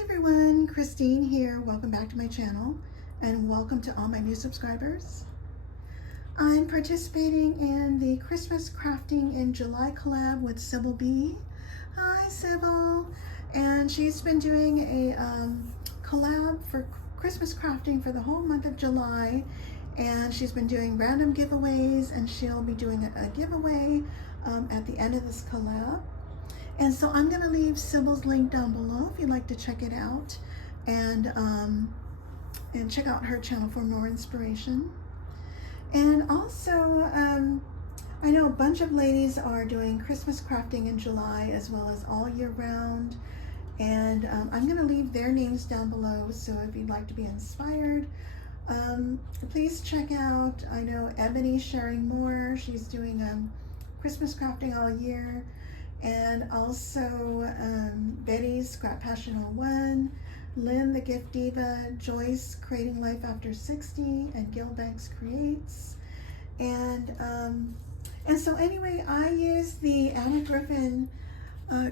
Hi everyone, Christine here. Welcome back to my channel and welcome to all my new subscribers. I'm participating in the Christmas Crafting in July collab with Sybil B. Hi Sybil. And she's been doing a collab for Christmas crafting for the whole month of July, and she's been doing random giveaways, and she'll be doing a giveaway at the end of this collab. And so I'm going to leave Sybil's link down below if you'd like to check it out, and check out her channel for more inspiration. And also, I know a bunch of ladies are doing Christmas crafting in July as well as all year round. And I'm going to leave their names down below, so if you'd like to be inspired, please check out, I know Ebony's sharing more. She's doing Christmas crafting all year. And also Betty's Scrap Passion 01, Lynn the Gift Diva, Joyce Creating Life After 60, and Gil Banks Creates. And so anyway, I use the Anna Griffin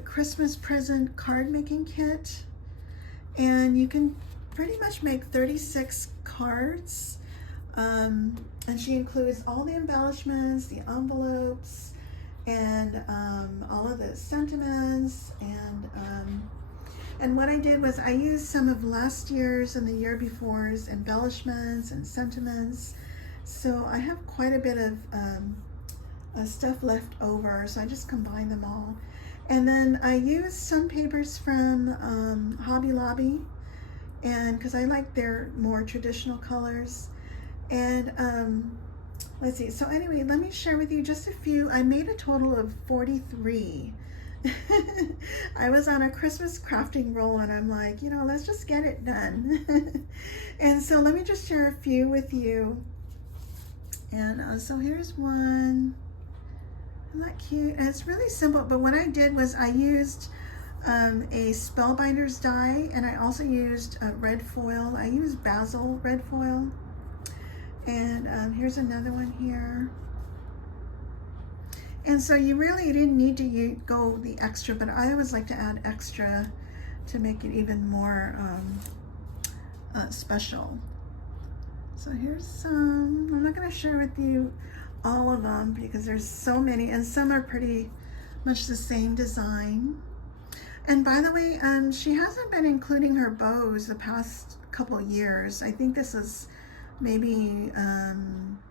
Christmas present card making kit, and you can pretty much make 36 cards, and she includes all the embellishments, the envelopes, and all of the sentiments, and what I did was I used some of last year's and the year before's embellishments and sentiments, so I have quite a bit of stuff left over, so I just combined them all. And then I used some papers from Hobby Lobby, and because I like their more traditional colors. And let's see, so anyway, let me share with you just a few. I made a total of 43. I was on a Christmas crafting roll, and I'm like, you know, let's just get it done. And so let me just share a few with you. And so here's one. Isn't that cute? And it's really simple, but what I did was I used a Spellbinders die, and I also used red foil. I used basil red foil. And here's another one here. And so you really didn't need to go the extra, but I always like to add extra to make it even more special. So here's some. I'm not going to share with you all of them because there's so many, and some are pretty much the same design. And by the way, she hasn't been including her bows the past couple years. I think this is maybe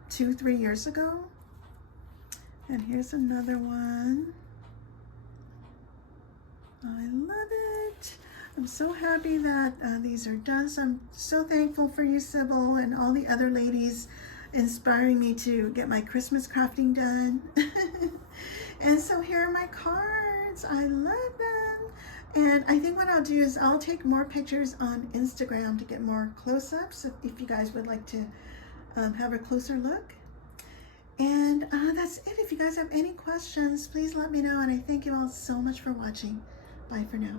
2-3 years ago. And here's another one. I love it. I'm so happy that these are done. So I'm so thankful for you, Sybil, and all the other ladies inspiring me to get my Christmas crafting done. And so here are my cards. I love them. And I think what I'll do is I'll take more pictures on Instagram to get more close-ups if you guys would like to have a closer look. And that's it. If you guys have any questions, please let me know. And I thank you all so much for watching. Bye for now.